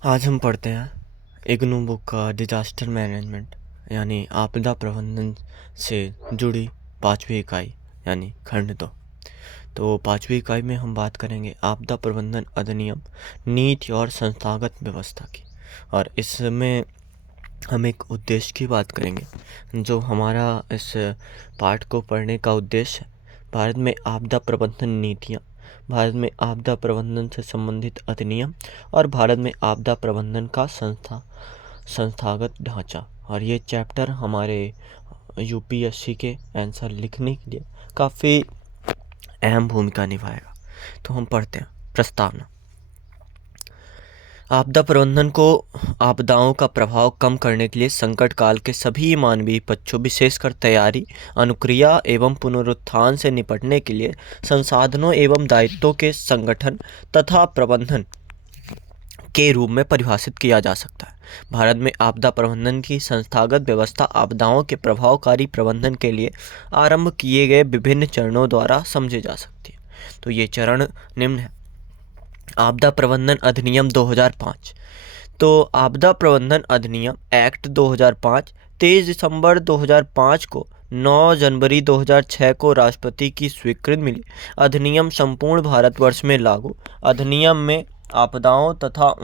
आज हम पढ़ते हैं इग्नू बुक का डिजास्टर मैनेजमेंट यानी आपदा प्रबंधन से जुड़ी पांचवी इकाई यानी खंड 2। तो पांचवी इकाई में हम बात करेंगे आपदा प्रबंधन अधिनियम, नीति और संस्थागत व्यवस्था की। और इसमें हम एक उद्देश्य की बात करेंगे जो हमारा इस पाठ को पढ़ने का उद्देश्य है। भारत में आपदा प्रबंधन नीतियाँ, भारत में आपदा प्रबंधन से संबंधित अधिनियम और भारत में आपदा प्रबंधन का संस्थागत ढांचा। और ये चैप्टर हमारे यूपीएससी के आंसर लिखने के लिए काफ़ी अहम भूमिका निभाएगा। तो हम पढ़ते हैं प्रस्तावना। आपदा प्रबंधन को आपदाओं का प्रभाव कम करने के लिए संकट काल के सभी मानवीय पक्षों विशेषकर तैयारी, अनुक्रिया एवं पुनरुत्थान से निपटने के लिए संसाधनों एवं दायित्वों के संगठन तथा प्रबंधन के रूप में परिभाषित किया जा सकता है। भारत में आपदा प्रबंधन की संस्थागत व्यवस्था आपदाओं के प्रभावकारी प्रबंधन के लिए आरंभ किए गए विभिन्न चरणों द्वारा समझी जा सकती है। तो ये चरण निम्न है। आपदा प्रबंधन अधिनियम 2005। तो आपदा प्रबंधन अधिनियम एक्ट 2005 23 दिसंबर 2005 को 9 जनवरी 2006 को राष्ट्रपति की स्वीकृति मिली। अधिनियम संपूर्ण भारतवर्ष में लागू। अधिनियम में आपदाओं तथा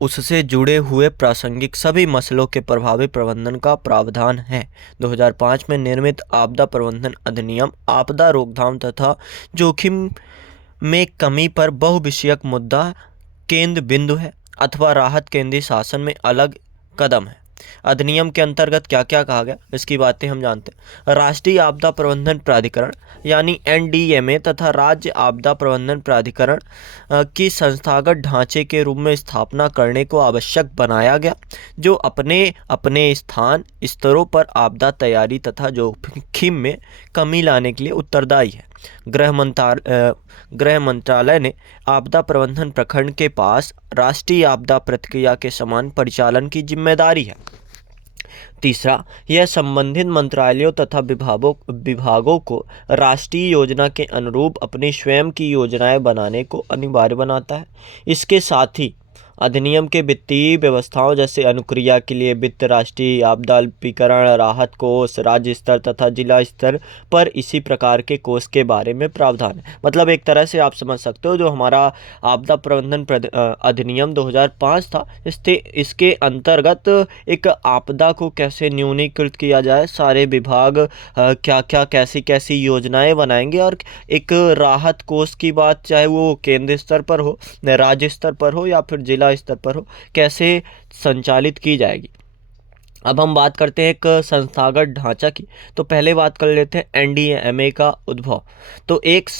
उससे जुड़े हुए प्रासंगिक सभी मसलों के प्रभावी प्रबंधन का प्रावधान है। 2005 में निर्मित आपदा प्रबंधन अधिनियम आपदा रोकथाम तथा जोखिम में कमी पर बहुविषयक मुद्दा केंद्र बिंदु है अथवा राहत केंद्रीय शासन में अलग कदम है। अधिनियम के अंतर्गत क्या क्या कहा गया इसकी बातें हम जानते हैं। राष्ट्रीय आपदा प्रबंधन प्राधिकरण यानी एनडीएमए तथा राज्य आपदा प्रबंधन प्राधिकरण की संस्थागत ढांचे के रूप में स्थापना करने को आवश्यक बनाया गया, जो अपने अपने स्तरों पर आपदा तैयारी तथा जोखिम में कमी लाने के लिए उत्तरदायी है। गृह मंत्रालय ने आपदा प्रबंधन प्रखंड के पास राष्ट्रीय आपदा प्रतिक्रिया के समान परिचालन की जिम्मेदारी है। तीसरा, यह संबंधित मंत्रालयों तथा विभागों को राष्ट्रीय योजना के अनुरूप अपनी स्वयं की योजनाएं बनाने को अनिवार्य बनाता है। इसके साथ ही अधिनियम के वित्तीय व्यवस्थाओं जैसे अनुक्रिया के लिए वित्त, राष्ट्रीय आपदा अल्पीकरण राहत कोष, राज्य स्तर तथा जिला स्तर पर इसी प्रकार के कोष के बारे में प्रावधान है। मतलब एक तरह से आप समझ सकते हो जो हमारा आपदा प्रबंधन अधिनियम 2005 था, इसके अंतर्गत एक आपदा को कैसे न्यूनीकृत किया जाए, सारे विभाग क्या क्या कैसी कैसी योजनाएं बनाएंगे, और एक राहत कोष की बात चाहे वो केंद्र स्तर पर हो, राज्य स्तर पर हो या फिर जिला स्तर पर हो, कैसे संचालित की जाएगी। अब हम बात करते हैं एक संस्थागत ढांचा की। तो पहले बात कर लेते हैं एनडीएमए का उद्भव। तो एक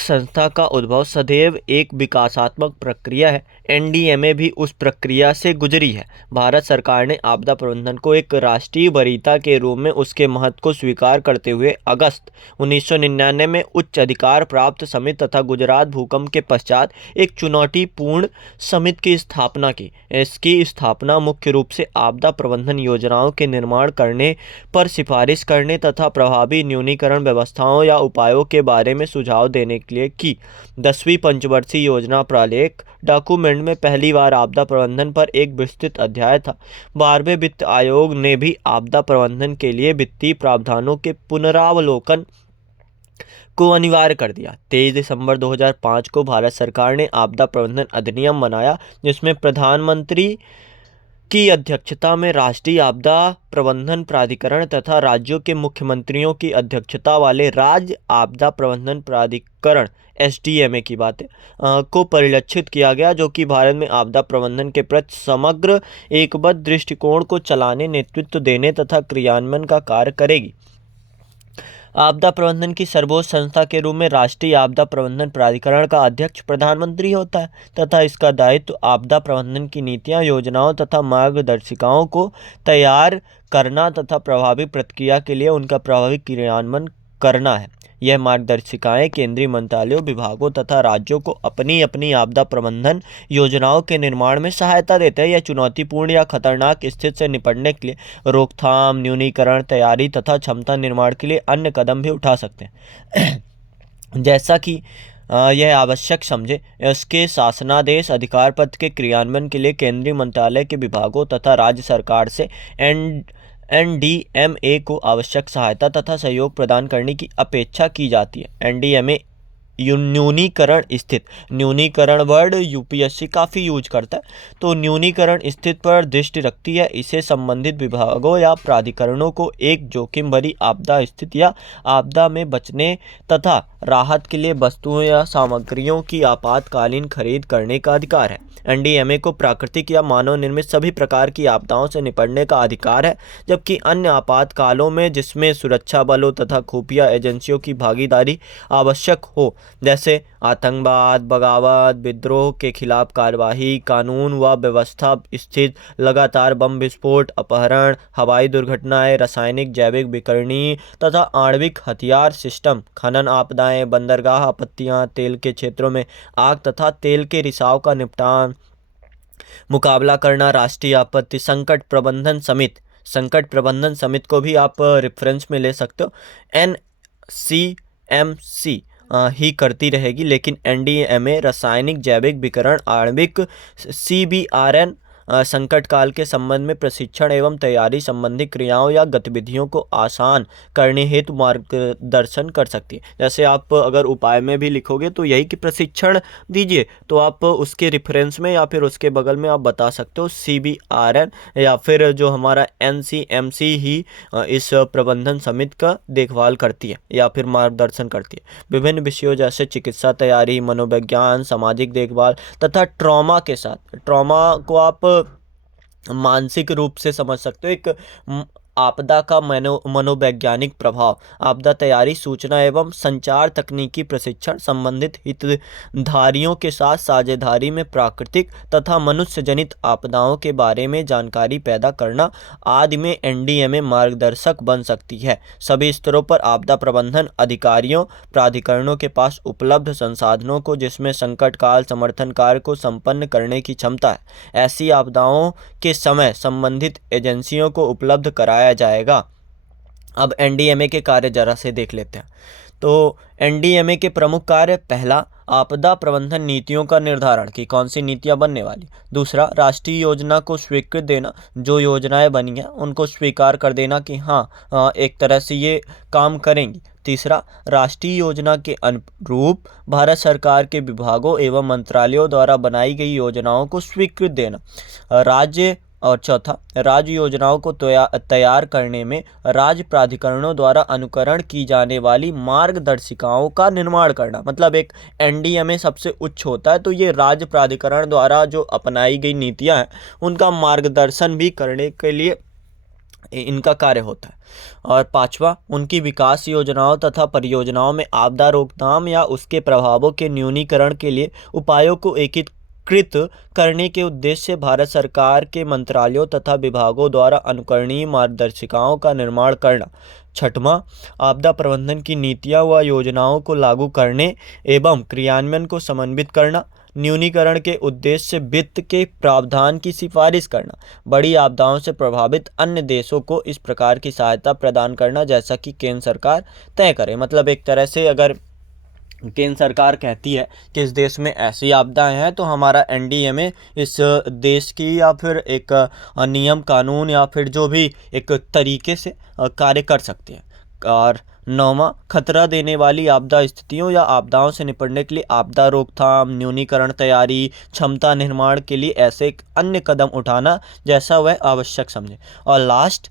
संस्था का उद्भव सदैव एक विकासात्मक प्रक्रिया है। एनडीएमए भी उस प्रक्रिया से गुजरी है। भारत सरकार ने आपदा प्रबंधन को एक राष्ट्रीय वरीयता के रूप में उसके महत्व को स्वीकार करते हुए अगस्त 1999 में उच्च अधिकार प्राप्त समिति तथा गुजरात भूकंप के पश्चात एक चुनौतीपूर्ण समिति की स्थापना की। इसकी स्थापना मुख्य रूप से आपदा प्रबंधन योजनाओं के निर्माण करने पर सिफारिश करने तथा प्रभावी न्यूनीकरण व्यवस्थाओं या उपायों के बारे में सुझाव देने के लिए की। 10वीं पंचवर्षीय योजना प्रालेख डॉक्यूमेंट में पहली बार आपदा प्रबंधन पर एक विस्तृत अध्याय था। 12वें वित्त आयोग ने भी आपदा प्रबंधन के लिए वित्तीय प्रावधानों के पुनरावलोकन को अनिवार्य कर दिया। 23 दिसंबर 2005 को भारत सरकार ने आपदा प्रबंधन अधिनियम बनाया, जिसमें प्रधानमंत्री की अध्यक्षता में राष्ट्रीय आपदा प्रबंधन प्राधिकरण तथा राज्यों के मुख्यमंत्रियों की अध्यक्षता वाले राज्य आपदा प्रबंधन प्राधिकरण एसडीएमए की बातें को परिलक्षित किया गया, जो कि भारत में आपदा प्रबंधन के प्रति समग्र एकबद्ध दृष्टिकोण को चलाने, नेतृत्व देने तथा क्रियान्वयन का कार्य करेगी। आपदा प्रबंधन की सर्वोच्च संस्था के रूप में राष्ट्रीय आपदा प्रबंधन प्राधिकरण का अध्यक्ष प्रधानमंत्री होता है तथा इसका दायित्व आपदा प्रबंधन की नीतियां, योजनाओं तथा मार्गदर्शिकाओं को तैयार करना तथा प्रभावी प्रतिक्रिया के लिए उनका प्रभावी क्रियान्वयन करना है। यह मार्गदर्शिकाएं केंद्रीय मंत्रालयों, विभागों तथा राज्यों को अपनी अपनी आपदा प्रबंधन योजनाओं के निर्माण में सहायता देते हैं। यह चुनौतीपूर्ण या खतरनाक स्थिति से निपटने के लिए रोकथाम, न्यूनीकरण, तैयारी तथा क्षमता निर्माण के लिए अन्य कदम भी उठा सकते हैं। जैसा कि यह आवश्यक समझे। इसके शासनादेश अधिकार पत्र के क्रियान्वयन के लिए केंद्रीय मंत्रालय के विभागों तथा राज्य सरकार से एनडीएमए को आवश्यक सहायता तथा सहयोग प्रदान करने की अपेक्षा की जाती है। एनडीएमए न्यूनीकरण स्थित, न्यूनीकरण वर्ड यूपीएससी काफ़ी यूज करता है, तो न्यूनीकरण स्थित पर दृष्टि रखती है। इसे संबंधित विभागों या प्राधिकरणों को एक जोखिम भरी आपदा स्थिति या आपदा में बचने तथा राहत के लिए वस्तुओं या सामग्रियों की आपातकालीन खरीद करने का अधिकार है। एनडीएमए को प्राकृतिक या मानव निर्मित सभी प्रकार की आपदाओं से निपटने का अधिकार है, जबकि अन्य आपातकालों में जिसमें सुरक्षा बलों तथा खुफिया एजेंसियों की भागीदारी आवश्यक हो, जैसे आतंकवाद, बगावत, विद्रोह के खिलाफ कार्यवाही, कानून व व्यवस्था स्थिति, लगातार बम विस्फोट, अपहरण, हवाई दुर्घटनाएं, रासायनिक जैविक विकिरणी तथा आणविक हथियार सिस्टम, खनन आपदाएं, बंदरगाह आपत्तियां, तेल के क्षेत्रों में आग तथा तेल के रिसाव का निपटान, मुकाबला करना, राष्ट्रीय आपत्ति संकट प्रबंधन समिति, संकट प्रबंधन समिति को भी आप रेफरेंस में ले सकते हो। एनसीएमसी ही करती रहेगी, लेकिन एनडीएमए रासायनिक जैविक विकिरण, आणविक, सीबीआरएन संकट काल के संबंध में प्रशिक्षण एवं तैयारी संबंधी क्रियाओं या गतिविधियों को आसान करने हेतु मार्गदर्शन कर सकती है। जैसे आप अगर उपाय में भी लिखोगे तो यही कि प्रशिक्षण दीजिए, तो आप उसके रेफरेंस में या फिर उसके बगल में आप बता सकते हो सीबीआरएन, या फिर जो हमारा एनसीएमसी ही इस प्रबंधन समिति का देखभाल करती है या फिर मार्गदर्शन करती है। विभिन्न विषयों जैसे चिकित्सा तैयारी, मनोविज्ञान, सामाजिक देखभाल तथा ट्रॉमा के साथ, ट्रॉमा को आप मानसिक रूप से समझ सकते हो, एक आपदा का मनोवैज्ञानिक प्रभाव, आपदा तैयारी, सूचना एवं संचार तकनीकी प्रशिक्षण, संबंधित हितधारियों के साथ साझेदारी में प्राकृतिक तथा मनुष्य जनित आपदाओं के बारे में जानकारी पैदा करना आदि में एनडीएमए मार्गदर्शक बन सकती है। सभी स्तरों पर आपदा प्रबंधन अधिकारियों, प्राधिकरणों के पास उपलब्ध संसाधनों को, जिसमें संकट काल समर्थन कार्य को संपन्न करने की क्षमता है, ऐसी आपदाओं के समय संबंधित एजेंसियों को उपलब्ध कराया जाएगा। अब एनडीएमए के कार्य जरा से देख लेते हैं। तो एनडीएमए के प्रमुख कार्य, पहला, आपदा प्रबंधन नीतियों का निर्धारण कि कौन सी नीतियां बनने वाली। दूसरा, राष्ट्रीय योजना को स्वीकृत देना, जो योजनाएं बनी हैं उनको स्वीकार कर देना कि हाँ एक तरह से ये काम करेंगी। तीसरा, राष्ट्रीय योजना के अनुरूप भारत सरकार के विभागों एवं मंत्रालयों द्वारा बनाई गई योजनाओं को स्वीकृत देना। राज्य और चौथा, राज्य योजनाओं को तैयार करने में राज्य प्राधिकरणों द्वारा अनुकरण की जाने वाली मार्गदर्शिकाओं का निर्माण करना। मतलब एक एनडीएमए सबसे उच्च होता है, तो ये राज्य प्राधिकरण द्वारा जो अपनाई गई नीतियां हैं उनका मार्गदर्शन भी करने के लिए इनका कार्य होता है। और पांचवा, उनकी विकास योजनाओं तथा परियोजनाओं में आपदा रोकथाम या उसके प्रभावों के न्यूनीकरण के लिए उपायों को एकीकृत करने के उद्देश्य से भारत सरकार के मंत्रालयों तथा विभागों द्वारा अनुकरणीय मार्गदर्शिकाओं का निर्माण करना। छठवां, आपदा प्रबंधन की नीतियां व योजनाओं को लागू करने एवं क्रियान्वयन को समन्वित करना। न्यूनीकरण के उद्देश्य से वित्त के प्रावधान की सिफारिश करना। बड़ी आपदाओं से प्रभावित अन्य देशों को इस प्रकार की सहायता प्रदान करना जैसा कि केंद्र सरकार तय करे। मतलब एक तरह से अगर केंद्र सरकार कहती है कि इस देश में ऐसी आपदाएं हैं, तो हमारा एनडीएमए इस देश की या फिर एक नियम कानून या फिर जो भी एक तरीके से कार्य कर सकते हैं। और नौवां, खतरा देने वाली आपदा स्थितियों या आपदाओं से निपटने के लिए आपदा रोकथाम, न्यूनीकरण तैयारी, क्षमता निर्माण के लिए ऐसे अन्य कदम उठाना जैसा वह आवश्यक समझे। और लास्ट,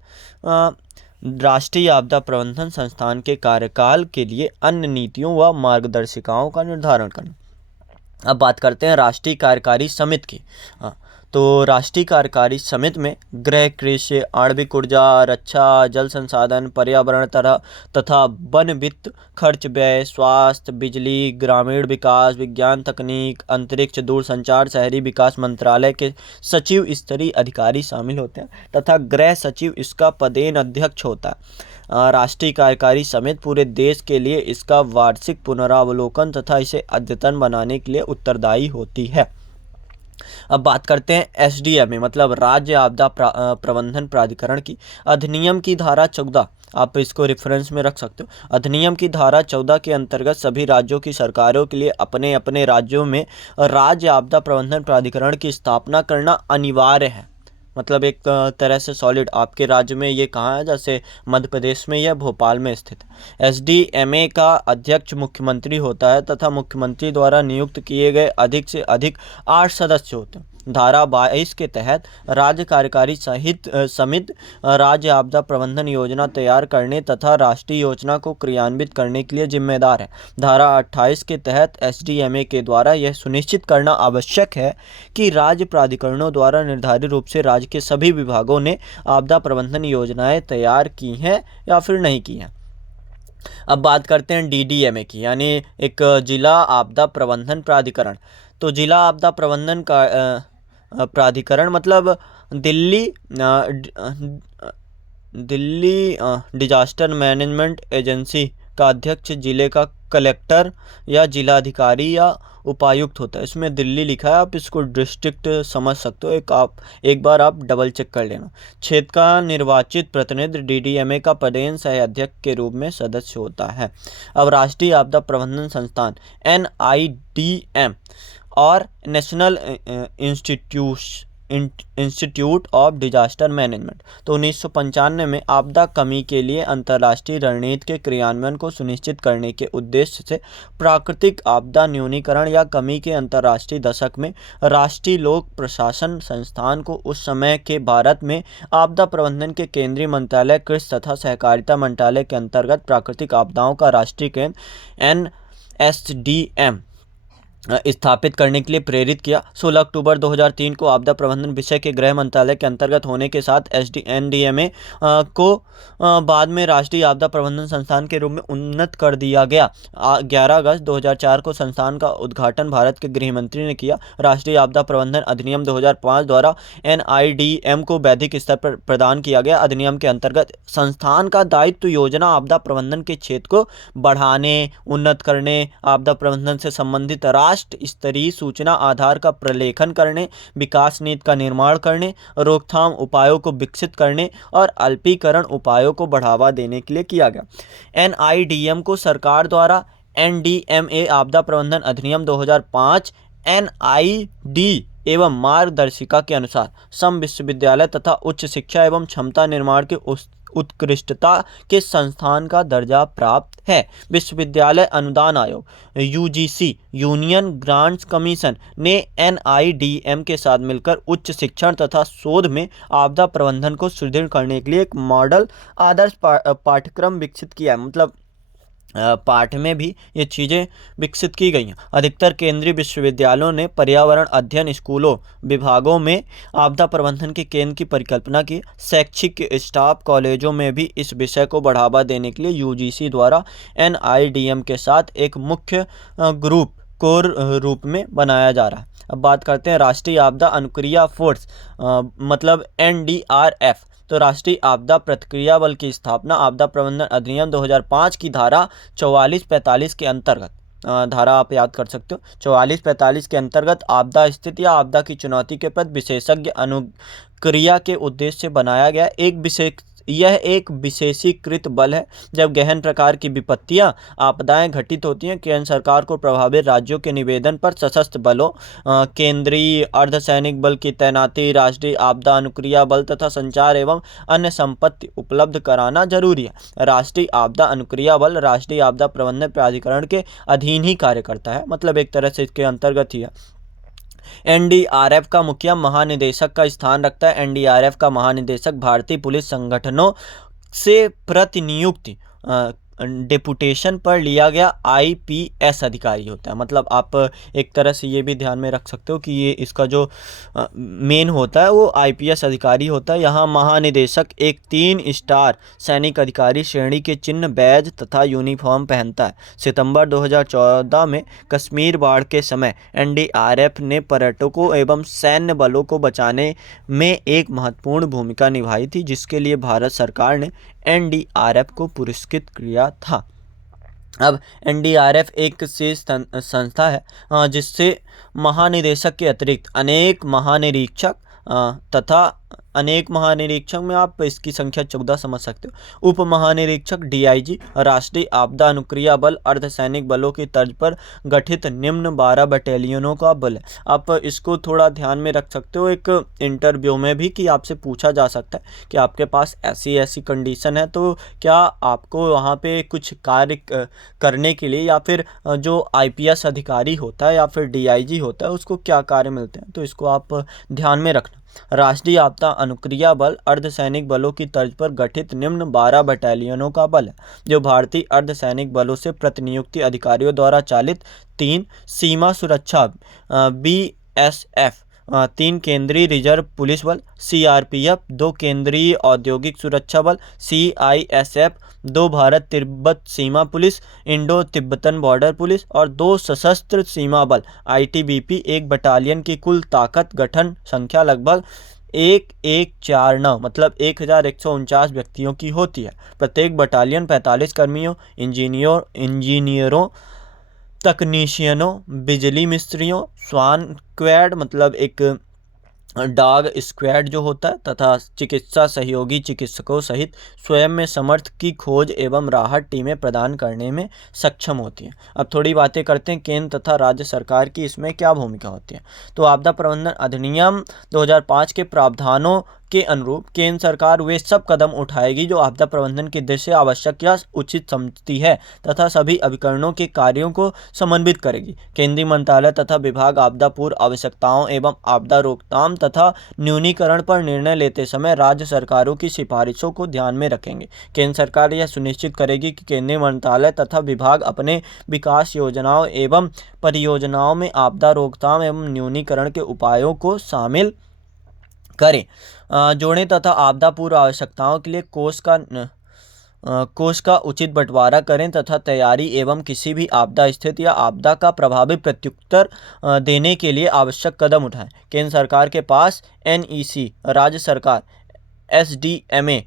राष्ट्रीय आपदा प्रबंधन संस्थान के कार्यकाल के लिए अन्य नीतियों व मार्गदर्शिकाओं का निर्धारण करना। अब बात करते हैं राष्ट्रीय कार्यकारी समिति की। तो राष्ट्रीय कार्यकारी समिति में गृह, कृषि, आणविक ऊर्जा, रक्षा, जल संसाधन, पर्यावरण तथा वन, वित्त, खर्च व्यय, स्वास्थ्य, बिजली, ग्रामीण विकास, विज्ञान तकनीक, अंतरिक्ष, दूरसंचार, शहरी विकास मंत्रालय के सचिव स्तरीय अधिकारी शामिल होते हैं तथा गृह सचिव इसका पदेन अध्यक्ष होता है। राष्ट्रीय कार्यकारी समिति पूरे देश के लिए इसका वार्षिक पुनरावलोकन तथा इसे अद्यतन बनाने के लिए उत्तरदायी होती है। अब बात करते हैं एसडीएमए मतलब राज्य आपदा प्रबंधन प्राधिकरण की। अधिनियम की धारा 14, आप इसको रेफरेंस में रख सकते हो। अधिनियम की धारा 14 के अंतर्गत सभी राज्यों की सरकारों के लिए अपने अपने राज्यों में राज्य आपदा प्रबंधन प्राधिकरण की स्थापना करना अनिवार्य है। मतलब एक तरह से सॉलिड आपके राज्य में ये कहाँ है, जैसे मध्य प्रदेश में या भोपाल में स्थित। एसडीएमए का अध्यक्ष मुख्यमंत्री होता है तथा मुख्यमंत्री द्वारा नियुक्त किए गए अधिक से अधिक 8 सदस्य होते हैं। धारा 22 के तहत राज्य कार्यकारी समिति राज्य आपदा प्रबंधन योजना तैयार करने तथा राष्ट्रीय योजना को क्रियान्वित करने के लिए जिम्मेदार है। धारा 28 के तहत एसडीएमए के द्वारा यह सुनिश्चित करना आवश्यक है कि राज्य प्राधिकरणों द्वारा निर्धारित रूप से राज्य के सभी विभागों ने आपदा प्रबंधन योजनाएं तैयार की हैं या फिर नहीं की हैं। अब बात करते हैं डीडीएमए की, यानी एक जिला आपदा प्रबंधन प्राधिकरण। तो जिला आपदा प्रबंधन का प्राधिकरण मतलब दिल्ली डिजास्टर मैनेजमेंट एजेंसी का अध्यक्ष जिले का कलेक्टर या जिलाधिकारी या उपायुक्त होता है। इसमें दिल्ली लिखा है, आप इसको डिस्ट्रिक्ट समझ सकते हो। एक बार आप डबल चेक कर लेना। क्षेत्र का निर्वाचित प्रतिनिधि डीडीएमए का पदेन सह अध्यक्ष के रूप में सदस्य होता है। अब राष्ट्रीय आपदा प्रबंधन संस्थान NIDM और national institute of disaster management तो 1995 में आपदा कमी के लिए अंतर्राष्ट्रीय रणनीति के क्रियान्वयन को सुनिश्चित करने के उद्देश्य से प्राकृतिक आपदा न्यूनीकरण या कमी के अंतर्राष्ट्रीय दशक में राष्ट्रीय लोक प्रशासन संस्थान को उस समय के भारत में आपदा प्रबंधन के केंद्रीय मंत्रालय कृषि तथा सहकारिता मंत्रालय के अंतर्गत प्राकृतिक आपदाओं का राष्ट्रीय केंद्र NSDM स्थापित करने के लिए प्रेरित किया। 16 अक्टूबर 2003 को आपदा प्रबंधन विषय के गृह मंत्रालय के अंतर्गत होने के साथ NDMA को बाद में राष्ट्रीय आपदा प्रबंधन संस्थान के रूप में उन्नत कर दिया गया। 11 अगस्त 2004 को संस्थान का उद्घाटन भारत के गृह मंत्री ने किया। राष्ट्रीय आपदा प्रबंधन अधिनियम 2005 द्वारा NIDM को वैधिक स्तर पर प्रदान किया गया। अधिनियम के अंतर्गत संस्थान का दायित्व योजना आपदा प्रबंधन के क्षेत्र को बढ़ाने, उन्नत करने, आपदा प्रबंधन से संबंधित राष्ट्र स्तरीय सूचना आधार का प्रलेखन करने, विकास नीति का निर्माण करने, रोकथाम उपायों को विकसित करने और अल्पीकरण उपायों को बढ़ावा देने के लिए किया गया। NIDM को सरकार द्वारा NDMA आपदा प्रबंधन अधिनियम 2005 NID एवं मार्गदर्शिका के अनुसार सम विश्वविद्यालय तथा उच्च शिक्षा एवं क्षमता निर्माण के उत्कृष्टता के संस्थान का दर्जा प्राप्त है। विश्वविद्यालय अनुदान आयोग UGC यूनियन ग्रांट्स कमीशन ने NIDM के साथ मिलकर उच्च शिक्षण तथा शोध में आपदा प्रबंधन को सुदृढ़ करने के लिए एक मॉडल आदर्श पाठ्यक्रम विकसित किया है। मतलब पाठ में भी ये चीज़ें विकसित की गई हैं। अधिकतर केंद्रीय विश्वविद्यालयों ने पर्यावरण अध्ययन स्कूलों विभागों में आपदा प्रबंधन के केंद्र की परिकल्पना की। शैक्षिक स्टाफ कॉलेजों में भी इस विषय को बढ़ावा देने के लिए UGC द्वारा NIDM के साथ एक मुख्य ग्रुप कोर रूप में बनाया जा रहा है। अब बात करते हैं राष्ट्रीय आपदा अनुक्रिया फोर्स मतलब NDRF। तो राष्ट्रीय आपदा प्रतिक्रिया बल की स्थापना आपदा प्रबंधन अधिनियम 2005 की धारा 44-45 के अंतर्गत, धारा आप याद कर सकते हो, 44-45 के अंतर्गत आपदा स्थिति या आपदा की चुनौती के प्रति विशेषज्ञ अनुक्रिया के उद्देश्य से बनाया गया यह एक विशेषीकृत बल है। जब गहन प्रकार की विपत्तियां आपदाएं घटित होती हैं, केंद्र सरकार को प्रभावित राज्यों के निवेदन पर सशस्त्र बलों, केंद्रीय अर्धसैनिक बल की तैनाती, राष्ट्रीय आपदा अनुक्रिया बल तथा संचार एवं अन्य संपत्ति उपलब्ध कराना जरूरी है। राष्ट्रीय आपदा अनुक्रिया बल राष्ट्रीय आपदा प्रबंधन प्राधिकरण के अधीन ही कार्य करता है, मतलब एक तरह से इसके अंतर्गत ही है। NDRF का मुखिया महानिदेशक का स्थान रखता है। NDRF का महानिदेशक भारतीय पुलिस संगठनों से प्रतिनियुक्ति डेपुटेशन पर लिया गया IPS अधिकारी होता है। मतलब आप एक तरह से ये भी ध्यान में रख सकते हो कि ये इसका जो मेन होता है वो IPS अधिकारी होता है। यहाँ महानिदेशक एक 3 स्टार सैनिक अधिकारी श्रेणी के चिन्ह, बैज तथा यूनिफॉर्म पहनता है। सितंबर 2014 में कश्मीर बाढ़ के समय NDRF ने पर्यटकों एवं सैन्य बलों को बचाने में एक महत्वपूर्ण भूमिका निभाई थी, जिसके लिए भारत सरकार ने NDRF को पुरस्कृत किया था। अब NDRF एक शीर्ष संस्था है जिससे महानिदेशक के अतिरिक्त अनेक महानिरीक्षक तथा अनेक महानिरीक्षक में आप इसकी संख्या 14 समझ सकते हो। उप महानिरीक्षक डीआईजी, राष्ट्रीय आपदा अनुक्रिया बल अर्धसैनिक बलों की तर्ज पर गठित निम्न 12 बटालियनों का बल है। आप इसको थोड़ा ध्यान में रख सकते हो एक इंटरव्यू में भी, कि आपसे पूछा जा सकता है कि आपके पास ऐसी ऐसी कंडीशन है तो क्या आपको वहाँ पे कुछ कार्य करने के लिए, या फिर जो आईपीएस अधिकारी होता है या फिर डीआईजी होता है उसको क्या कार्य मिलते हैं, तो इसको आप ध्यान में रखना। राष्ट्रीय आपदा अनुक्रिया बल अर्धसैनिक बलों की तर्ज पर गठित निम्न 12 बटालियनों का बल है, जो भारतीय अर्धसैनिक बलों से प्रतिनियुक्ति अधिकारियों द्वारा चालित 3 सीमा सुरक्षा बीएसएफ, 3 केंद्रीय रिजर्व पुलिस बल सीआरपीएफ, 2 केंद्रीय औद्योगिक सुरक्षा बल सीआईएसएफ, 2 भारत तिब्बत सीमा police Indo Tibetan border police और 2 सशस्त्र सीमा बल आईटीबीपी। एक बटालियन की कुल ताकत गठन संख्या लगभग 1149 मतलब 1149 व्यक्तियों की होती है। प्रत्येक बटालियन 45 कर्मियों, इंजीनियरों, तकनीशियनों, बिजली मिस्त्रियों, स्वान स्क्वाड मतलब एक डॉग स्क्वाड जो होता है, तथा चिकित्सा सहयोगी चिकित्सकों सहित स्वयं में समर्थ की खोज एवं राहत टीमें प्रदान करने में सक्षम होती हैं। अब थोड़ी बातें करते हैं केंद्र तथा राज्य सरकार की इसमें क्या भूमिका होती है। तो आपदा प्रबंधन अधिनियम 2005 के प्रावधानों के अनुरूप केंद्र सरकार वे सब कदम उठाएगी जो आपदा प्रबंधन की दृष्टि से आवश्यक या उचित समझती है तथा सभी अभिकरणों के कार्यों को समन्वित करेगी। केंद्रीय मंत्रालय तथा विभाग आपदा पूर्व आवश्यकताओं एवं आपदा रोकथाम तथा न्यूनीकरण पर निर्णय लेते समय राज्य सरकारों की सिफारिशों को ध्यान में रखेंगे। केंद्र सरकार यह सुनिश्चित करेगी कि केंद्रीय मंत्रालय तथा विभाग अपने विकास योजनाओं एवं परियोजनाओं में आपदा रोकथाम एवं न्यूनीकरण के उपायों को शामिल करें, जोड़ें तथा आपदा पूर्व आवश्यकताओं के लिए कोष का उचित बंटवारा करें तथा तैयारी एवं किसी भी आपदा स्थिति या आपदा का प्रभावी प्रत्युत्तर देने के लिए आवश्यक कदम उठाएं। केंद्र सरकार के पास एनईसी, राज्य सरकार, एसडीएमए,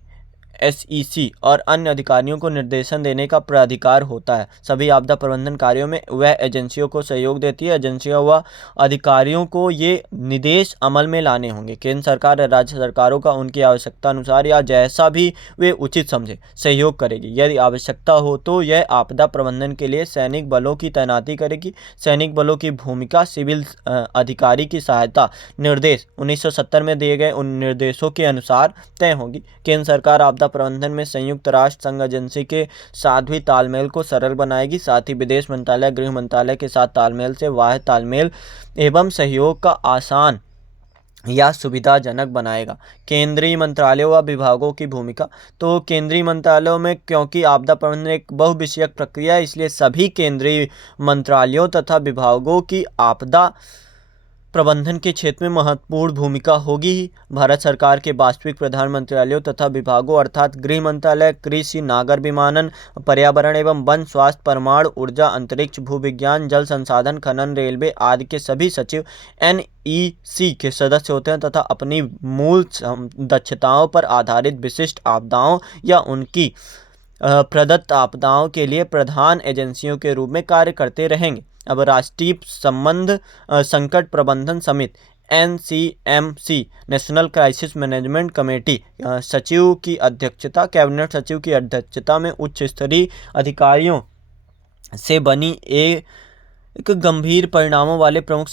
एसईसी और अन्य अधिकारियों को निर्देशन देने का प्राधिकार होता है। सभी आपदा प्रबंधन कार्यों में वह एजेंसियों को सहयोग देती है। एजेंसियों व अधिकारियों को ये निर्देश अमल में लाने होंगे। केंद्र सरकार और राज्य सरकारों का उनकी आवश्यकता अनुसार या जैसा भी वे उचित समझे सहयोग करेगी। यदि आवश्यकता हो तो यह आपदा प्रबंधन के लिए सैनिक बलों की तैनाती करेगी। सैनिक बलों की भूमिका सिविल अधिकारी की सहायता निर्देश 1970 में दिए गए उन निर्देशों के अनुसार तय होगी। केंद्र सरकार आपदा प्रबंधन में संयुक्त राष्ट्र संघ एजेंसी के साथ भी तालमेल को सरल बनाएगी। साथ ही विदेश मंत्रालय, गृह मंत्रालय के साथ तालमेल से बाह्य तालमेल एवं सहयोग का आसान या सुविधाजनक बनाएगा। केंद्रीय मंत्रालयों व विभागों की भूमिका, तो केंद्रीय मंत्रालयों में क्योंकि आपदा प्रबंधन एक बहुविषयक प्रक्रिया है, इसलिए सभी केंद्रीय मंत्रालयों तथा विभागों की आपदा प्रबंधन के क्षेत्र में महत्वपूर्ण भूमिका होगी ही। भारत सरकार के वास्तविक प्रधान मंत्रालयों तथा विभागों अर्थात गृह मंत्रालय, कृषि, नागर विमानन, पर्यावरण एवं वन, स्वास्थ्य, परमाणु ऊर्जा, अंतरिक्ष, भूविज्ञान, जल संसाधन, खनन, रेलवे आदि के सभी सचिव एनईसी के सदस्य होते हैं तथा अपनी मूल दक्षताओं पर आधारित विशिष्ट आपदाओं या उनकी प्रदत्त आपदाओं के लिए प्रधान एजेंसियों के रूप में कार्य करते रहेंगे। अब राष्ट्रीय संकट प्रबंधन समिति NCMC national crisis management committee सचिव की अध्यक्षता, कैबिनेट सचिव की अध्यक्षता में उच्च स्तरीय अधिकारियों से बनी एक गंभीर परिणामों वाले प्रमुख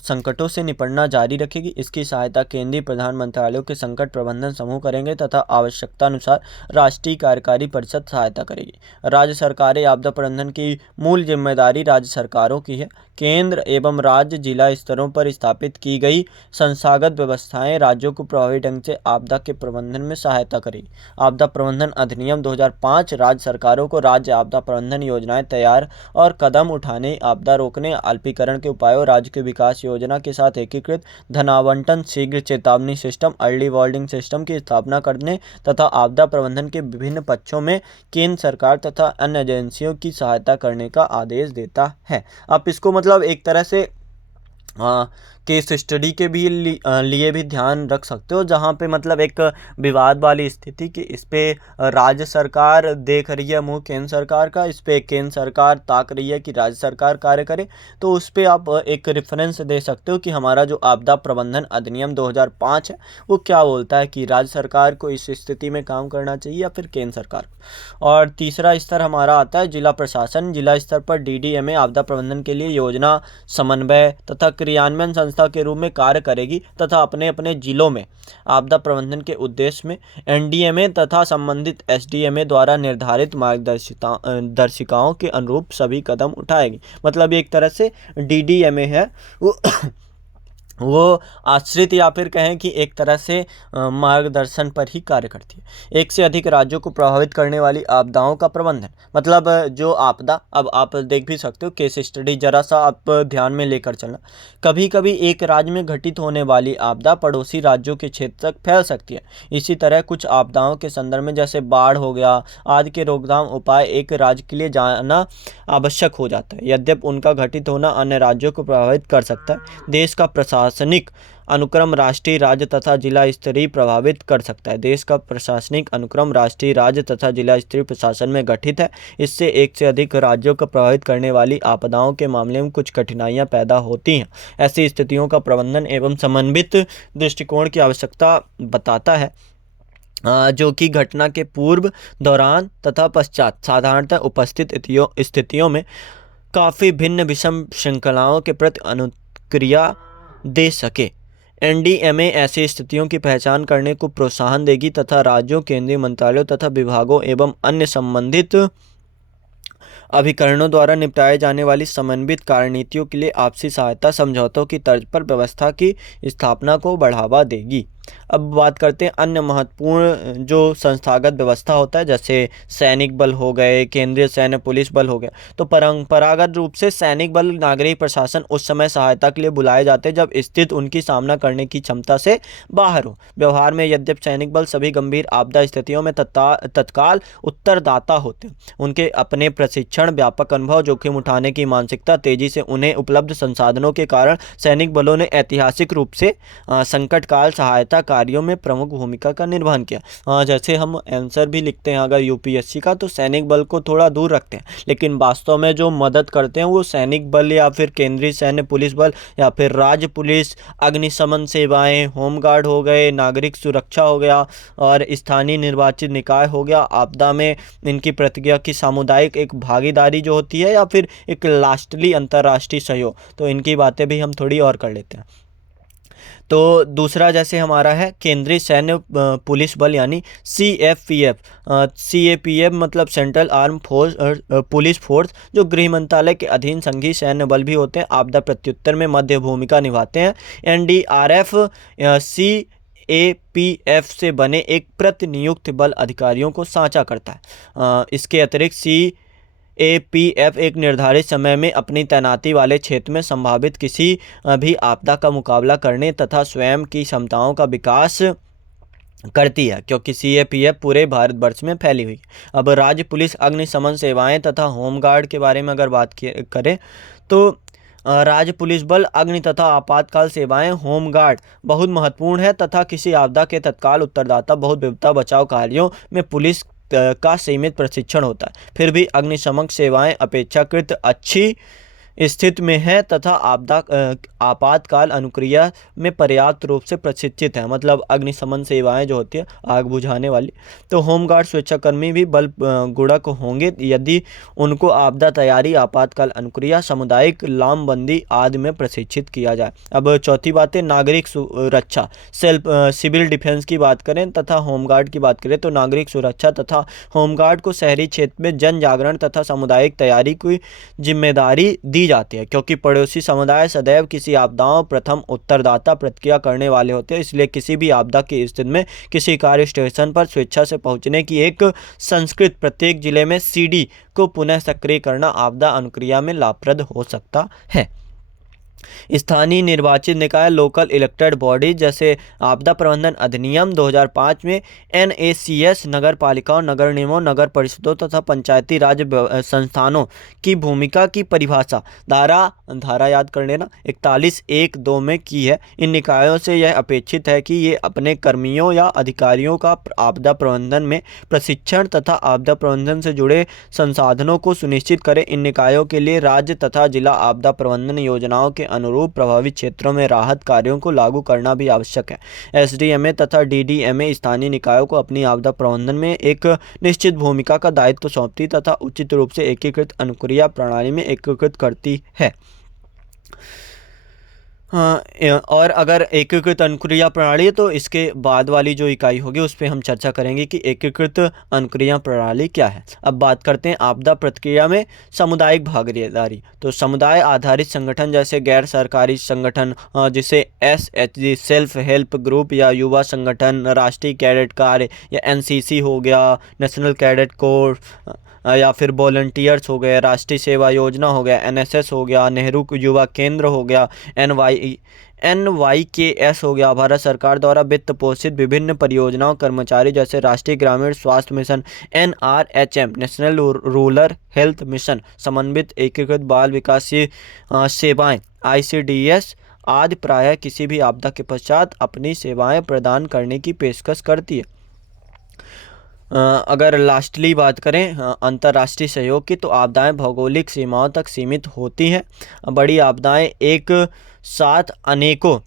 संकटों से निपटना जारी रखेगी। इसकी सहायता केंद्रीय प्रधान मंत्रालयों के संकट प्रबंधन समूह करेंगे तथा आवश्यकता अनुसार राष्ट्रीय कार्यकारी परिषद सहायता करेगी। राज्य सरकारें आपदा प्रबंधन की मूल जिम्मेदारी राज्य सरकारों की है। केंद्र एवं राज्य जिला स्तरों पर स्थापित की गई संस्थागत व्यवस्थाएं राज्यों को प्रभावी ढंग से आपदा के प्रबंधन में सहायता करेगी। आपदा प्रबंधन अधिनियम 2005 राज्य सरकारों को राज्य आपदा प्रबंधन योजनाएं तैयार और कदम उठाने, आपदा रोकने, अल्पीकरण के उपायों, राज्य के विकास योजना के साथ एकीकृत धनावंटन, शीघ्र चेतावनी सिस्टम, अर्ली वार्निंग सिस्टम की स्थापना करने तथा आपदा प्रबंधन के विभिन्न पक्षों में केंद्र सरकार तथा अन्य एजेंसियों की सहायता करने का आदेश देता है। आप इसको मतलब एक तरह से केस स्टडी के भी लिए भी ध्यान रख सकते हो, जहाँ पे मतलब एक विवाद वाली स्थिति कि इस पे राज्य सरकार देख रही है मुँह केंद्र सरकार का, इस पे केंद्र सरकार ताक रही है कि राज्य सरकार कार्य करे, तो उस पे आप एक रेफरेंस दे सकते हो कि हमारा जो आपदा प्रबंधन अधिनियम 2005 है वो क्या बोलता है कि राज्य सरकार को इस स्थिति में काम करना चाहिए या फिर केंद्र सरकार को। और तीसरा स्तर हमारा आता है जिला प्रशासन। जिला स्तर पर डीडीएमए आपदा प्रबंधन के लिए योजना समन्वय तथा क्रियान्वयन संस्था के रूप में कार्य करेगी तथा अपने अपने जिलों में आपदा प्रबंधन के उद्देश्य में एनडीएमए तथा संबंधित एसडीएमए द्वारा निर्धारित मार्गदर्शिकाओं के अनुरूप सभी कदम उठाएगी। मतलब एक तरह से डीडीएमए है वो आश्रित या फिर कहें कि एक तरह से मार्गदर्शन पर ही कार्य करती है। एक से अधिक राज्यों को प्रभावित करने वाली आपदाओं का प्रबंधन, मतलब जो आपदा, अब आप देख भी सकते हो केस स्टडी, जरा सा आप ध्यान में लेकर चलना। कभी कभी एक राज्य में घटित होने वाली आपदा पड़ोसी राज्यों के क्षेत्र तक फैल सकती है। इसी तरह कुछ आपदाओं के संदर्भ में जैसे बाढ़ हो गया आदि के रोकथाम उपाय एक राज्य के लिए जाना आवश्यक हो जाता है, यद्यपि उनका घटित होना अन्य राज्यों को प्रभावित कर सकता है। देश का प्रशासनिक अनुक्रम राष्ट्रीय, राज्य तथा जिला स्तरीय प्रभावित कर सकता है। देश का प्रशासनिक अनुक्रम राष्ट्रीय, राज्य तथा जिला स्तरीय प्रशासन में गठित है। इससे एक से अधिक राज्यों को प्रभावित करने वाली आपदाओं के मामले में कुछ कठिनाइयां पैदा होती हैं। ऐसी स्थितियों का प्रबंधन एवं समन्वित दृष्टिकोण की आवश्यकता बताता है, जो कि घटना के पूर्व, दौरान तथा पश्चात साधारणतः उपस्थित स्थितियों में काफ़ी भिन्न विषम श्रृंखलाओं के प्रति अनुक्रिया दे सके। एनडीएमए ऐसी स्थितियों की पहचान करने को प्रोत्साहन देगी तथा राज्यों, केंद्रीय मंत्रालयों तथा विभागों एवं अन्य संबंधित अभिकरणों द्वारा निपटाए जाने वाली समन्वित कार्यनीतियों के लिए आपसी सहायता समझौतों की तर्ज पर व्यवस्था की स्थापना को बढ़ावा देगी। अब बात करते हैं अन्य महत्वपूर्ण जो संस्थागत व्यवस्था होता है, जैसे सैनिक बल हो गए, केंद्रीय सैन्य पुलिस बल हो गया। तो परंपरागत रूप से सैनिक बल नागरिक प्रशासन उस समय सहायता के लिए बुलाए जाते हैं जब स्थिति उनकी सामना करने की क्षमता से बाहर हो। व्यवहार में यद्यपि सैनिक बल सभी गंभीर आपदा स्थितियों में तत्काल उत्तरदाता होते हैं, उनके अपने प्रशिक्षण, व्यापक अनुभव, जोखिम उठाने की मानसिकता, तेजी से उन्हें उपलब्ध संसाधनों के कारण सैनिक बलों ने ऐतिहासिक रूप से संकट काल सहायता कार्यों में प्रमुख भूमिका का निर्वहन किया। जैसे हम आंसर भी लिखते हैं अगर यूपीएससी का, तो सैनिक बल को थोड़ा दूर रखते हैं, लेकिन वास्तव में जो मदद करते हैं वो सैनिक बल या फिर केंद्रीय सैन्य पुलिस बल या फिर राज्य पुलिस, अग्निशमन सेवाएं, होमगार्ड हो गए, नागरिक सुरक्षा हो गया और स्थानीय निर्वाचित निकाय हो गया। आपदा में इनकी प्रतिक्रिया की सामुदायिक एक भागीदारी जो होती है या फिर एक लास्टली अंतर्राष्ट्रीय सहयोग, तो इनकी बातें भी हम थोड़ी और कर लेते हैं। तो दूसरा जैसे हमारा है केंद्रीय सैन्य पुलिस बल यानी सीएपीएफ। सीएपीएफ मतलब central arm force police force, जो गृह मंत्रालय के अधीन संघीय सैन्य बल भी होते हैं, आपदा प्रत्युत्तर में मध्य भूमिका निभाते हैं। एनडीआरएफ सीएपीएफ से बने एक प्रतिनियुक्त बल अधिकारियों को साझा करता है। इसके अतिरिक्त एपीएफ एक निर्धारित समय में अपनी तैनाती वाले क्षेत्र में संभावित किसी भी आपदा का मुकाबला करने तथा स्वयं की क्षमताओं का विकास करती है, क्योंकि सीएपीएफ पूरे भारतवर्ष में फैली हुई। अब राज्य पुलिस, अग्निशमन सेवाएं तथा होमगार्ड के बारे में अगर बात करें तो राज्य पुलिस बल, अग्नि तथा आपातकाल सेवाएं, होमगार्ड बहुत महत्वपूर्ण है तथा किसी आपदा के तत्काल उत्तरदाता। बहुत विपदा बचाव कार्यों में पुलिस का सीमित प्रशिक्षण होता है, फिर भी अग्निशमन सेवाएं अपेक्षाकृत अच्छी स्थिति में है तथा आपातकाल अनुक्रिया में पर्याप्त रूप से प्रशिक्षित है। मतलब अग्निशमन सेवाएं जो होती है आग बुझाने वाली, तो होमगार्ड स्वेच्छाकर्मी भी बल गुणक होंगे यदि उनको आपदा तैयारी, आपातकाल अनुक्रिया, सामुदायिक लामबंदी आदि में प्रशिक्षित किया जाए। अब चौथी बात है नागरिक सुरक्षा, सिविल डिफेंस की बात करें तथा होमगार्ड की बात करें तो नागरिक सुरक्षा तथा होमगार्ड को शहरी क्षेत्र में जन जागरण तथा सामुदायिक तैयारी की जिम्मेदारी दी जाती है, क्योंकि पड़ोसी समुदाय सदैव किसी आपदाओं प्रथम उत्तरदाता प्रतिक्रिया करने वाले होते हैं। इसलिए किसी भी आपदा की स्थिति में किसी कार्य स्टेशन पर स्वेच्छा से पहुंचने की एक संस्कृत, प्रत्येक जिले में सीडी को पुनः सक्रिय करना आपदा अनुक्रिया में लाभप्रद हो सकता है। स्थानीय निर्वाचित निकाय लोकल इलेक्टेड बॉडी जैसे आपदा प्रबंधन अधिनियम 2005 में एनएसीएस नगर पालिकाओं, नगर निगमों, नगर परिषदों तथा पंचायती राज संस्थानों की भूमिका की परिभाषा धारा याद कर लेना 41(1)(2) में की है। इन निकायों से यह अपेक्षित है कि ये अपने कर्मियों या अधिकारियों का आपदा प्रबंधन में प्रशिक्षण तथा आपदा प्रबंधन से जुड़े संसाधनों को सुनिश्चित करें। इन निकायों के लिए राज्य तथा जिला आपदा प्रबंधन योजनाओं के अनुरूप प्रभावित क्षेत्रों में राहत कार्यों को लागू करना भी आवश्यक है। एसडीएमए तथा डीडीएमए स्थानीय निकायों को अपनी आपदा प्रबंधन में एक निश्चित भूमिका का दायित्व सौंपती तथा उचित रूप से एकीकृत अनुक्रिया प्रणाली में एकीकृत करती है। और अगर एकीकृत अनुक्रिया प्रणाली है तो इसके बाद वाली जो इकाई होगी उस पर हम चर्चा करेंगे कि एकीकृत अनुक्रिया प्रणाली क्या है। अब बात करते हैं आपदा प्रतिक्रिया में सामुदायिक भागीदारी। तो समुदाय आधारित संगठन जैसे गैर सरकारी संगठन जिसे SHG सेल्फ हेल्प ग्रुप या युवा संगठन, राष्ट्रीय कैडेट कार्य या NCC हो गया, नेशनल कैडेट कोर या फिर वॉलंटियर्स हो गए, राष्ट्रीय सेवा योजना हो गया, NSS हो गया, नेहरू युवा केंद्र हो गया, NYKS हो गया, भारत सरकार द्वारा वित्त पोषित विभिन्न परियोजनाओं कर्मचारी जैसे राष्ट्रीय ग्रामीण स्वास्थ्य mission NRHM, national rural health mission, समन्वित एकीकृत बाल विकासीय सेवाएं ICDS आदि प्रायः किसी भी आपदा के पश्चात अपनी सेवाएं प्रदान करने की पेशकश करती है। अगर लास्टली बात करें अंतर्राष्ट्रीय सहयोग की, तो आपदाएं भौगोलिक सीमाओं तक सीमित होती हैं। बड़ी आपदाएं एक साथ अनेकों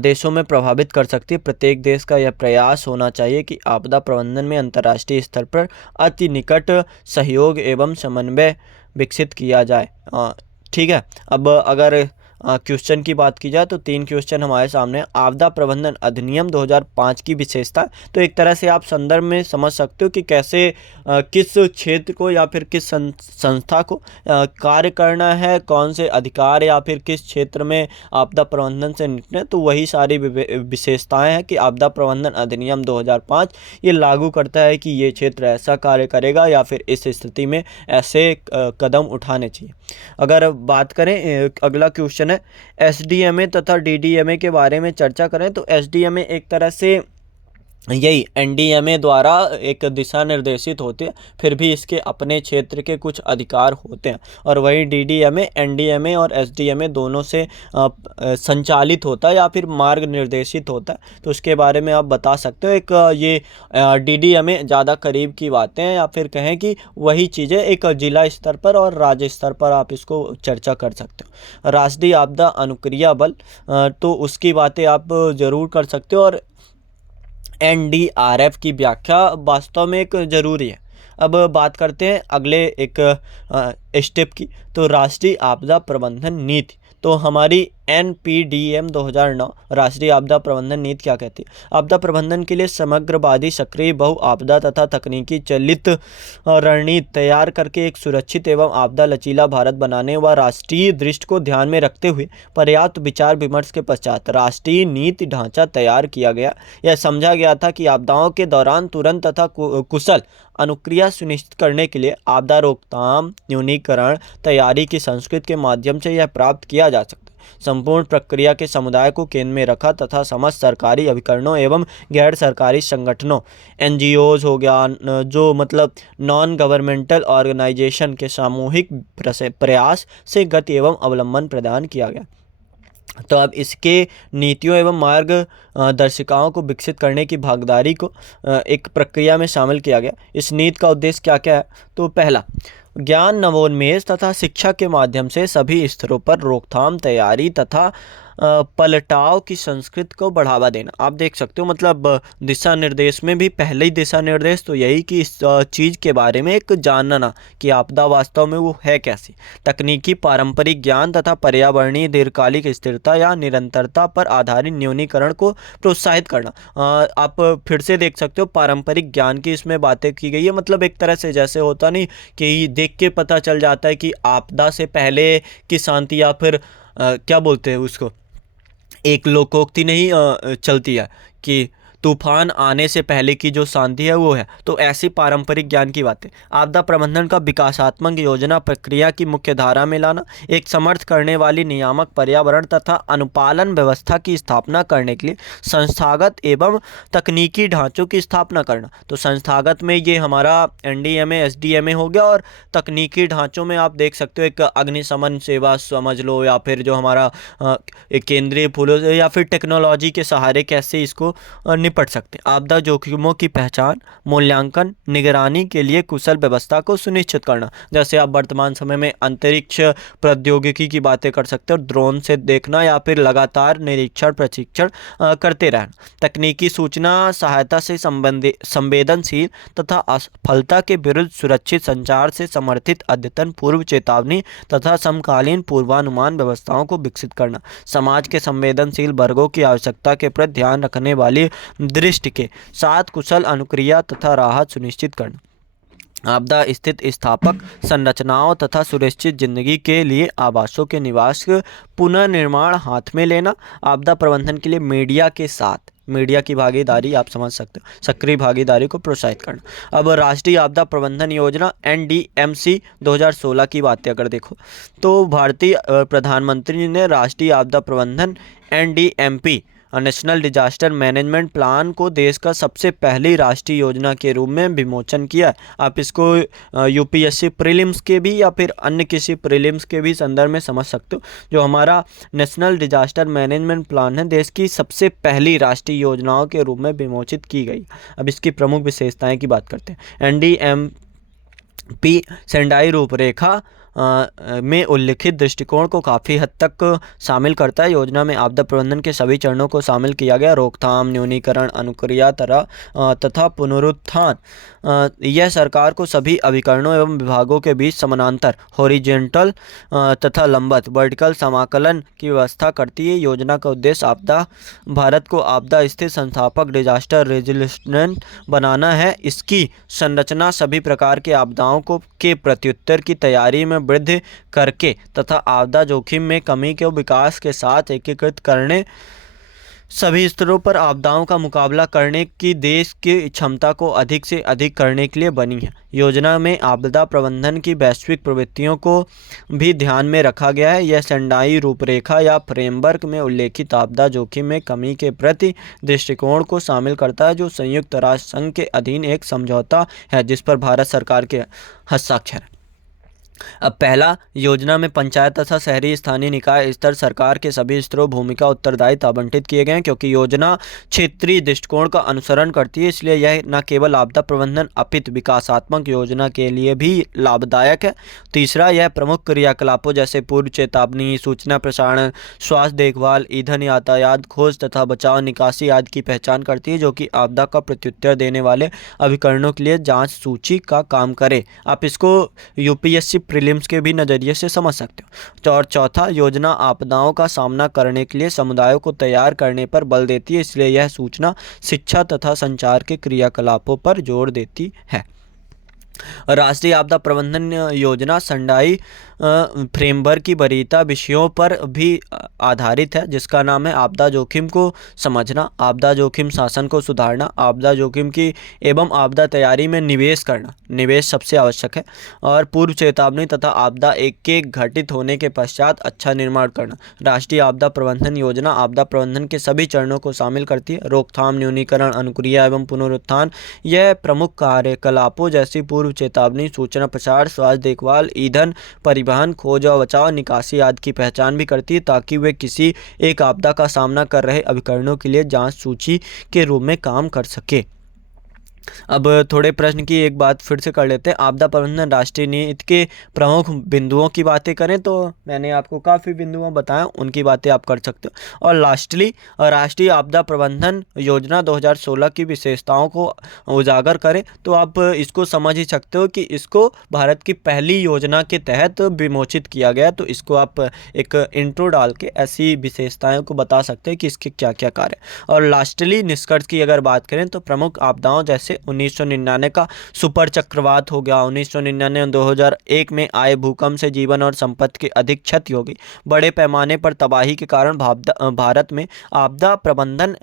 देशों में प्रभावित कर सकती है। प्रत्येक देश का यह प्रयास होना चाहिए कि आपदा प्रबंधन में अंतर्राष्ट्रीय स्तर पर अति निकट सहयोग एवं समन्वय विकसित किया जाए। ठीक है। अब अगर क्वेश्चन की बात की जाए तो 3 क्वेश्चन हमारे सामने। आपदा प्रबंधन अधिनियम 2005 की विशेषता। तो एक तरह से आप संदर्भ में समझ सकते हो कि कैसे किस क्षेत्र को या फिर किस संस्था को कार्य करना है, कौन से अधिकार या फिर किस क्षेत्र में आपदा प्रबंधन से निपटना। तो वही सारी विशेषताएं हैं कि आपदा प्रबंधन अधिनियम 2005 ये लागू करता है कि ये क्षेत्र ऐसा कार्य करेगा या फिर इस स्थिति में ऐसे कदम उठाने चाहिए। अगर बात करें अगला क्वेश्चन है एसडीएमए तथा डीडीएमए के बारे में चर्चा करें। तो एसडीएमए एक तरह से यही एनडीएमए द्वारा एक दिशा निर्देशित होते हैं, फिर भी इसके अपने क्षेत्र के कुछ अधिकार होते हैं। और वही डीडीएमए एनडीएमए और एसडीएमए दोनों से संचालित होता है या फिर मार्ग निर्देशित होता है। तो उसके बारे में आप बता सकते हो। एक ये डीडीएमए ज़्यादा करीब की बातें हैं या फिर कहें कि वही चीज़ें एक जिला स्तर पर और राज्य स्तर पर आप इसको चर्चा कर सकते हो। राष्ट्रीय आपदा अनुक्रिया बल, तो उसकी बातें आप ज़रूर कर सकते हो। और NDRF की व्याख्या वास्तव में एक ज़रूरी है। अब बात करते हैं अगले एक स्टेप की। तो राष्ट्रीय आपदा प्रबंधन नीति। तो हमारी NPDM 2009 राष्ट्रीय आपदा प्रबंधन नीति क्या कहती है? आपदा प्रबंधन के लिए समग्रवादी सक्रिय बहु आपदा तथा तकनीकी चलित रणनीति तैयार करके एक सुरक्षित एवं आपदा लचीला भारत बनाने व राष्ट्रीय दृष्टि को ध्यान में रखते हुए पर्याप्त विचार विमर्श के पश्चात राष्ट्रीय नीति ढांचा तैयार किया गया। यह समझा गया था कि आपदाओं के दौरान तुरंत तथा कुशल अनुक्रिया सुनिश्चित करने के लिए आपदा रोकथाम न्यूनीकरण तैयारी की संस्कृति के माध्यम से यह प्राप्त किया जा सकता है। संपूर्ण प्रक्रिया के समुदाय को केंद्र में रखा तथा समस्त सरकारी अभिकरणों एवं गैर सरकारी संगठनों NGOs हो गया, जो मतलब नॉन गवर्नमेंटल ऑर्गेनाइजेशन के सामूहिक प्रयास से गति एवं अवलंबन प्रदान किया गया। तो अब इसके नीतियों एवं मार्गदर्शिकाओं को विकसित करने की भागीदारी को एक प्रक्रिया में शामिल किया गया। इस नीति का उद्देश्य क्या क्या है? तो पहला, ज्ञान नवोन्मेष तथा शिक्षा के माध्यम से सभी स्तरों पर रोकथाम तैयारी तथा पलटाव की संस्कृति को बढ़ावा देना। आप देख सकते हो मतलब दिशा निर्देश में भी पहले ही दिशा निर्देश तो यही कि इस चीज़ के बारे में एक जानना कि आपदा वास्तव में वो है कैसी। तकनीकी पारंपरिक ज्ञान तथा पर्यावरणीय दीर्घकालिक स्थिरता या निरंतरता पर आधारित न्यूनीकरण को प्रोत्साहित करना। आप फिर से देख सकते हो पारंपरिक ज्ञान की इसमें बातें की गई है। मतलब एक तरह से जैसे होता नहीं कि देख के पता चल जाता है कि आपदा से पहले की शांति या फिर क्या बोलते हैं उसको, एक लोकोक्ति नहीं चलती है कि तूफान आने से पहले की जो शांति है वो है। तो ऐसी पारंपरिक ज्ञान की बातें। आपदा प्रबंधन का विकासात्मक योजना प्रक्रिया की मुख्य धारा में लाना, एक समर्थ करने वाली नियामक पर्यावरण तथा अनुपालन व्यवस्था की स्थापना करने के लिए संस्थागत एवं तकनीकी ढांचों की स्थापना करना। तो संस्थागत में ये हमारा एनडीएमए एसडीएमए हो गया, और तकनीकी ढांचों में आप देख सकते हो एक अग्निशमन सेवा समझ लो, या फिर जो हमारा एक केंद्रीय पुलिस, या फिर टेक्नोलॉजी के सहारे कैसे इसको निपट सकते हैं। आपदा जोखिमों की पहचान, मूल्यांकन, निगरानी के लिए कुशल व्यवस्था को सुनिश्चित करना। जैसे आप वर्तमान समय में अंतरिक्ष प्रौद्योगिकी की बातें कर सकते हो, ड्रोन से देखना या फिर लगातार निरीक्षण प्रशिक्षण करते रहना। तकनीकी सूचना सहायता से संवेदनशील तथा असफलता के विरुद्ध सुरक्षित संचार से समर्थित अद्यतन पूर्व चेतावनी तथा समकालीन पूर्वानुमान व्यवस्थाओं को विकसित करना। समाज के संवेदनशील वर्गों की आवश्यकता के प्रति ध्यान रखने वाली दृष्टि के साथ कुशल अनुक्रिया तथा राहत सुनिश्चित करना। आपदा स्थित स्थापक संरचनाओं तथा सुरक्षित जिंदगी के लिए आवासों के निवास पुनर्निर्माण हाथ में लेना। आपदा प्रबंधन के लिए मीडिया के साथ मीडिया की भागीदारी आप समझ सकते हो, सक्रिय भागीदारी को प्रोत्साहित करना। अब राष्ट्रीय आपदा प्रबंधन योजना एनडीएमसी 2016 की बातें अगर देखो तो भारतीय प्रधानमंत्री ने राष्ट्रीय आपदा प्रबंधन NDMP national disaster management plan को देश का सबसे पहली राष्ट्रीय योजना के रूप में विमोचन किया है। आप इसको यूपीएससी प्रीलिम्स के भी या फिर अन्य किसी प्रीलिम्स के भी संदर्भ में समझ सकते हो। जो हमारा नेशनल डिजास्टर मैनेजमेंट प्लान है, देश की सबसे पहली राष्ट्रीय योजनाओं के रूप में विमोचित की गई। अब इसकी प्रमुख विशेषताएं की बात करते हैं। एनडीएमपी सेंडाई रूपरेखा में उल्लिखित दृष्टिकोण को काफ़ी हद तक शामिल करता है। योजना में आपदा प्रबंधन के सभी चरणों को शामिल किया गया। रोकथाम, न्यूनीकरण, अनुक्रिया तथा पुनरुत्थान। यह सरकार को सभी अभिकरणों एवं विभागों के बीच समानांतर हॉरिजॉन्टल तथा लंबवत वर्टिकल समाकलन की व्यवस्था करती है। योजना का उद्देश्य भारत को आपदा स्थित संस्थापक डिजास्टर रेजिलिएंट बनाना है। इसकी संरचना सभी प्रकार के आपदाओं के प्रत्युत्तर की तैयारी में वृद्धि करके तथा आपदा जोखिम में कमी के विकास के साथ एकीकृत करने, सभी स्तरों पर आपदाओं का मुकाबला करने की देश की क्षमता को अधिक से अधिक करने के लिए बनी है। योजना में आपदा प्रबंधन की वैश्विक प्रवृत्तियों को भी ध्यान में रखा गया है। यह सेंडाई रूपरेखा या फ्रेमवर्क में उल्लेखित आपदा जोखिम में कमी के प्रति दृष्टिकोण को शामिल करता है, जो संयुक्त राष्ट्र संघ के अधीन एक समझौता है जिस पर भारत सरकार के हस्ताक्षर है। अब पहला, योजना में पंचायत तथा शहरी स्थानीय निकाय स्तर सरकार के सभी स्तरों भूमिका उत्तरदायित्व आवंटित किए गए हैं। क्योंकि योजना क्षेत्रीय दृष्टिकोण का अनुसरण करती है, इसलिए यह न केवल आपदा प्रबंधन अपितु विकासात्मक योजना के लिए भी लाभदायक है। तीसरा, यह प्रमुख क्रियाकलापों जैसे पूर्व चेतावनी, सूचना प्रसारण, स्वास्थ्य देखभाल, ईंधन, यातायात, खोज तथा बचाव, निकासी आदि की पहचान करती है, जो कि आपदा का प्रत्युत्तर देने वाले अभिकरणों के लिए जाँच सूची का काम करे। आप इसको यूपीएससी प्रीलिम्स के भी नज़रिए से समझ सकते हो। और चौथा, योजना आपदाओं का सामना करने के लिए समुदायों को तैयार करने पर बल देती है, इसलिए यह सूचना, शिक्षा तथा संचार के क्रियाकलापों पर जोर देती है। राष्ट्रीय आपदा प्रबंधन योजना सेंडाई फ्रेमवर्क की वरीयता विषयों पर भी आधारित है, जिसका नाम है आपदा जोखिम को समझना, आपदा जोखिम शासन को सुधारना, आपदा जोखिम की एवं आपदा तैयारी में निवेश करना, निवेश सबसे आवश्यक है, और पूर्व चेतावनी तथा आपदा एक घटित होने के पश्चात अच्छा निर्माण करना। राष्ट्रीय आपदा प्रबंधन योजना आपदा प्रबंधन के सभी चरणों को शामिल करती है। रोकथाम, न्यूनीकरण, अनुक्रिया एवं पुनरुत्थान। यह प्रमुख कार्यकलापों जैसी पूर्व चेतावनी, सूचना प्रसार, स्वास्थ्य देखभाल, ईंधन, परिवहन, खोज और बचाव, निकासी आदि की पहचान भी करती है, ताकि वे किसी एक आपदा का सामना कर रहे अभिकरणों के लिए जांच सूची के रूप में काम कर सके। अब थोड़े प्रश्न की एक बात फिर से कर लेते हैं। आपदा प्रबंधन राष्ट्रीय नीति के प्रमुख बिंदुओं की बातें करें तो मैंने आपको काफ़ी बिंदुओं बताया, उनकी बातें आप कर सकते हो। और लास्टली, राष्ट्रीय आपदा प्रबंधन योजना 2016 की विशेषताओं को उजागर करें तो आप इसको समझ ही सकते हो कि इसको भारत की पहली योजना के तहत विमोचित किया गया। तो इसको आप एक इंट्रो डाल के ऐसी विशेषताओं को बता सकते हैं कि इसके क्या क्या कार्य। और लास्टली निष्कर्ष की अगर बात करें तो प्रमुख आपदाओं जैसे थे। 1999 का सुपर चक्रवात हो गया, 1999-2001 में आए भूकंप से जीवन और संपत्ति की अधिक क्षति हो गई। बड़े पैमाने पर तबाही के कारण भारत में आपदा प्रबंधन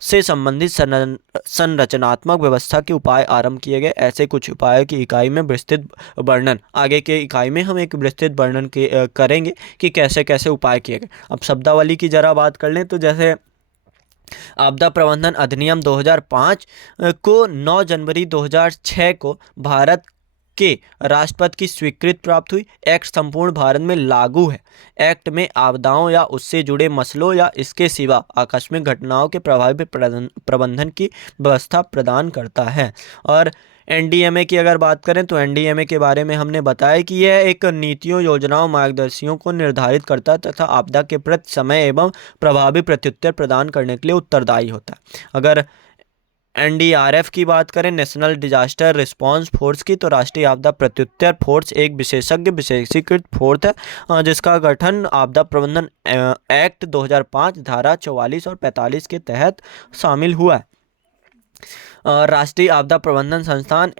से संबंधित संरचनात्मक व्यवस्था के उपाय आरंभ किए गए। ऐसे कुछ उपायों की इकाई में विस्तृत वर्णन, आगे के इकाई में हम एक विस्तृत वर्णन करेंगे कि कैसे कैसे उपाय किए गए। अब शब्दावली की जरा बात कर लें तो जैसे आपदा प्रबंधन अधिनियम 2005 को 9 जनवरी 2006 को भारत के राष्ट्रपति की स्वीकृति प्राप्त हुई। एक्ट संपूर्ण भारत में लागू है। एक्ट में आपदाओं या उससे जुड़े मसलों या इसके सिवा आकस्मिक घटनाओं के प्रभावी प्रबंधन की व्यवस्था प्रदान करता है। और एनडीएमए की अगर बात करें तो एनडीएमए के बारे में हमने बताया कि यह एक नीतियों, योजनाओं, मार्गदर्शियों को निर्धारित करता है तथा आपदा के प्रति समय एवं प्रभावी प्रत्युत्तर प्रदान करने के लिए उत्तरदायी होता है। अगर एनडीआरएफ की बात करें, नेशनल डिजास्टर रिस्पांस फोर्स की, तो राष्ट्रीय आपदा प्रत्युत्तर फोर्स एक विशेषीकृत फोर्स है जिसका गठन आपदा प्रबंधन एक्ट 2005 धारा 44 और 45 के तहत शामिल हुआ है। राष्ट्रीय आपदा प्रबंधन संस्थान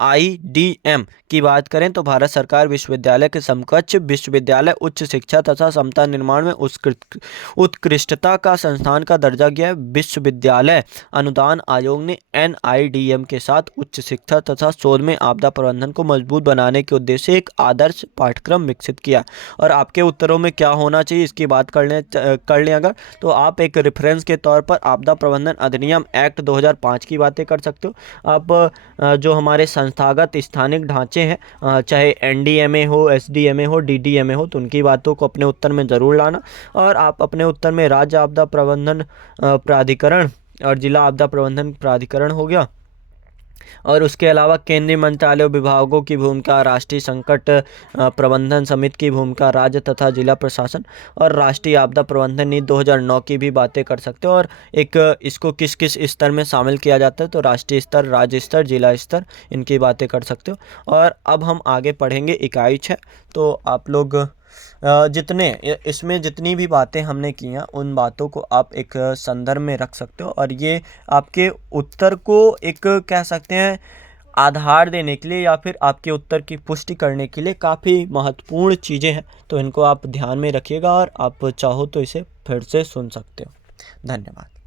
NIDM की बात करें तो भारत सरकार विश्वविद्यालय के समकक्ष विश्वविद्यालय, उच्च शिक्षा तथा समता निर्माण में उत्कृष्टता का संस्थान का दर्जा दिया है। विश्वविद्यालय अनुदान आयोग ने NIDM के साथ उच्च शिक्षा तथा शोध में आपदा प्रबंधन को मजबूत बनाने के उद्देश्य से एक आदर्श पाठ्यक्रम विकसित किया। और आपके उत्तरों में क्या होना चाहिए इसकी बात कर लें अगर, तो आप एक रेफरेंस के तौर पर आपदा प्रबंधन अधिनियम एक्ट 2005 की बातें कर सकते हो। आप जो हमारे संस्थागत स्थानिक ढांचे हैं, चाहे एनडीएमए हो, एसडीएमए हो, डीडीएमए हो, तो उनकी बातों को अपने उत्तर में ज़रूर लाना। और आप अपने उत्तर में राज्य आपदा प्रबंधन प्राधिकरण और जिला आपदा प्रबंधन प्राधिकरण हो गया, और उसके अलावा केंद्रीय मंत्रालयों, विभागों की भूमिका, राष्ट्रीय संकट प्रबंधन समिति की भूमिका, राज्य तथा जिला प्रशासन, और राष्ट्रीय आपदा प्रबंधन नीति 2009 की भी बातें कर सकते हो। और एक इसको किस किस स्तर में शामिल किया जाता है, तो राष्ट्रीय स्तर, राज्य स्तर, जिला स्तर, इनकी बातें कर सकते हो। और अब हम आगे पढ़ेंगे इकाई 6। तो आप लोग इसमें जितनी भी बातें हमने की हैं उन बातों को आप एक संदर्भ में रख सकते हो, और ये आपके उत्तर को एक कह सकते हैं आधार देने के लिए या फिर आपके उत्तर की पुष्टि करने के लिए काफ़ी महत्वपूर्ण चीज़ें हैं। तो इनको आप ध्यान में रखिएगा और आप चाहो तो इसे फिर से सुन सकते हो। धन्यवाद।